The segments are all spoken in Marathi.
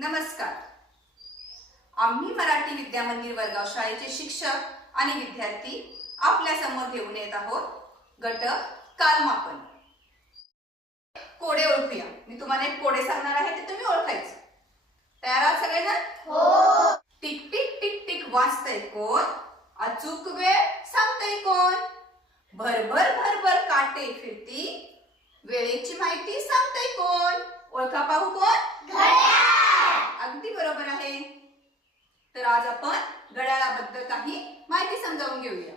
नमस्कार. आम्ही मराठी विद्या मंदिर वर्गाव शाळेचे शिक्षक आणि विद्यार्थी आपल्या समोर घेऊन येत आहोत गट कालमापन. कोडे ओळखूया. मी तुम्हाला एक कोडे सांगणार आहे ते तुम्ही ओळखायचे. तयार आहात सगळेजण? हो. टिक टिक टिक टिक वाजतंय कोण? अचूक वेळ सांगतंय कोण? भरभर भरभर काटे फिरती वेळेची माहिती सांगतंय कोण? ओळखा पाहू कोण? घड्याळ. अगदी बरोबर आहे. तर आज आपण घड्याळाबद्दल काही माहिती समजावून घेऊया.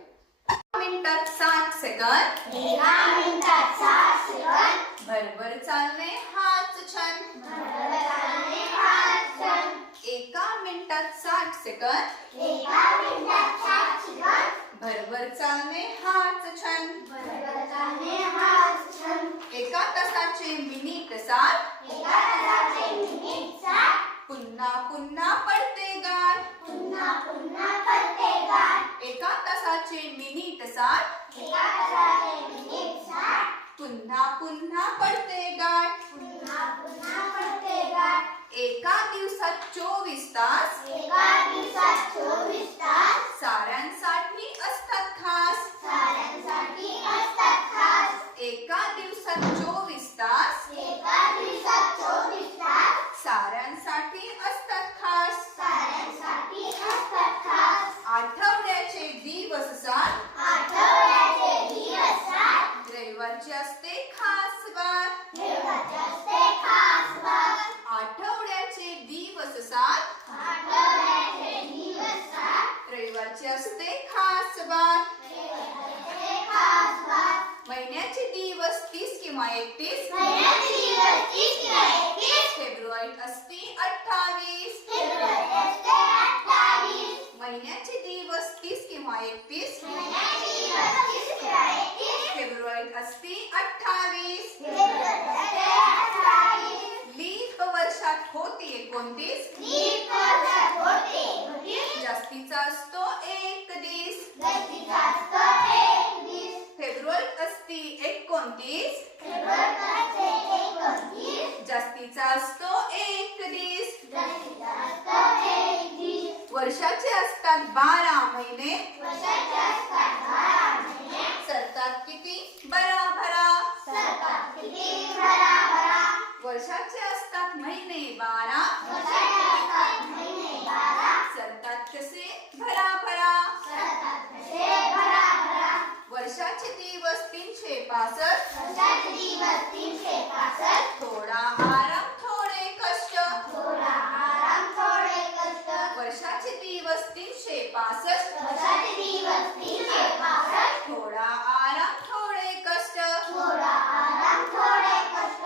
1 मिनिटात 60 सेकंद. 1 मिनिटात 60 सेकंद. भरभर चालणे हाच छंद. भरभर चालणे हाच छंद. 1 मिनिटात 60 सेकंद. 1 मिनिटात 60 सेकंद. भरभर चालणे हाच छंद. भरभर चालणे हाच छंद. 1 तासाचे मिनिट 60. 1 तासाचे मिनिट 60. पुन्हा पुन्हा पडते गार. पुन्हा पुन्हा पडते गार. 1 तासाचे मिनिट 60. 1 तासाचे मिनिट 60. पुन्हा पुन्हा पडते गार. पुन्हा पुन्हा पडते गार. एका दिवसात 24 तास. एका दिवसात 24 तास. साऱ्यांसाठी असतात खास. साऱ्यांसाठी असतात खास. एका दिवसात 24 तास. एका दिवसात 24 तास. साऱ्यांसाठी असतात खास. साऱ्यांसाठी असतात खास. आठवड्याचे दिवस 7. आठवड्याचे दिवस 7. रविवारचे असते खास वार. रविवारचे असते खास वार. आठवड्याचे दिवस 7. आठवड्याचे दिवस 7. रविवारचे असते खास वार. रविवारचे खास वार. महिन्याचे दिवस 30 किंवा 31. महिन्याचे दिवस 30 किंवा 31. फेब्रुवारीत असते 28. फेब्रुवारी असते 28. महिन्याचे दिवस 30 किंवा 31. महिन्याचे दिवस 30 किंवा 31. फेब्रुवारीत असते 28. फेब्रुवारी असते 28. लीप वर्षात होती 29. लीप वर्षात होते 29. जास्तीचा असतो 31. जास्तीचा असतो 31. फेब्रुवारीत असते 29. फेब्रुवारीत असते 29. जास्तीचा असतो 31. जास्तीचा असतो 31. वर्षाचे असतात 12 महिने. वर्षाचे असतात 12 महिने. सरतात किती? भराभरा. सरतात किती? भराभरा. वर्षाचे असतात महिने 12. वर्षाचे असतात महिने 12. सरतात कसे? भराभरा. सरतात कसे? भराभरा. वर्षाचे दिवस 365. वर्षाचे दिवस 365. थोडा आराम थोडे कष्ट. थोडा आराम थोडे कष्ट. वर्षाचे दिवस 365. वर्षाचे दिवस 365. थोडा आराम थोडे कष्ट. थोडा आराम थोडे कष्ट.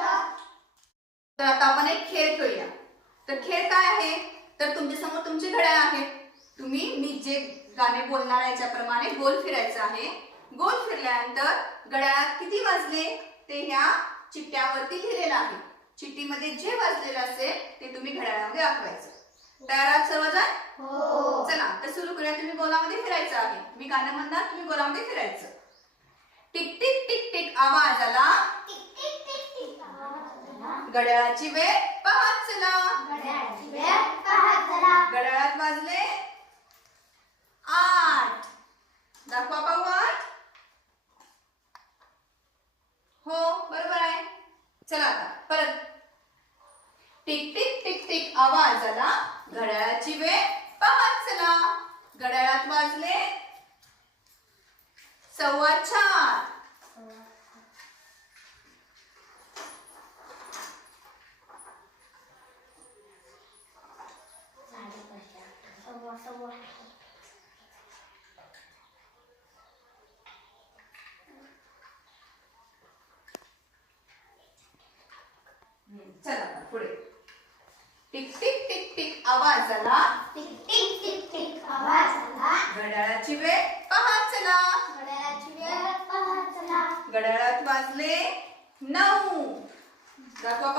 तर आता आपण एक खेळ खेळूया. तर खेळ काय आहे? तर तुमच्या समोर तुमचे घड्याळ आहे. तुम्ही मी जे गाणे बोलणार आहे त्याप्रमाणे गोल फिरायचं आहे. गोल फिरल्यानंतर घड्याळात किती वाजले ते ह्या चिठ्ठ्यावरती लिहिलेलं आहे. चिठ्ठीमध्ये जे वाजलेलं असेल ते तुम्ही घड्याळामध्ये दाखवायचं. तयार आहात सर्वजण? हो. चला तर सुरू करूया. तुम्ही गोलामध्ये फिरायचं आहे. मी गाणं म्हणणार, तुम्ही गोलामध्ये फिरायचं. टिक टिक टिक टिक आवाज आला. टिक टिक टिक टिक आवाज आला. घड्याळाची वेळ पहा चला. घड्याळाची वेळ पहा चला. घड्याळात वाजले 8. दाखवा पाहू 8. हो बरोबर आहे. चला आता परत. टिक टिक टिक टिक आवाज आला. घड्याळाची वेळ पहा चला. घड्याळात वाजले 4:15. चला आता पुढे. टिक टिक टिक टिक आवाज आला. टिक टिक टिक टिक आवाज आला. घड्याळाची वेळ पहा चला. घड्याळाची वेळ पहा चला. घड्याळात वाजले 9. दाखवा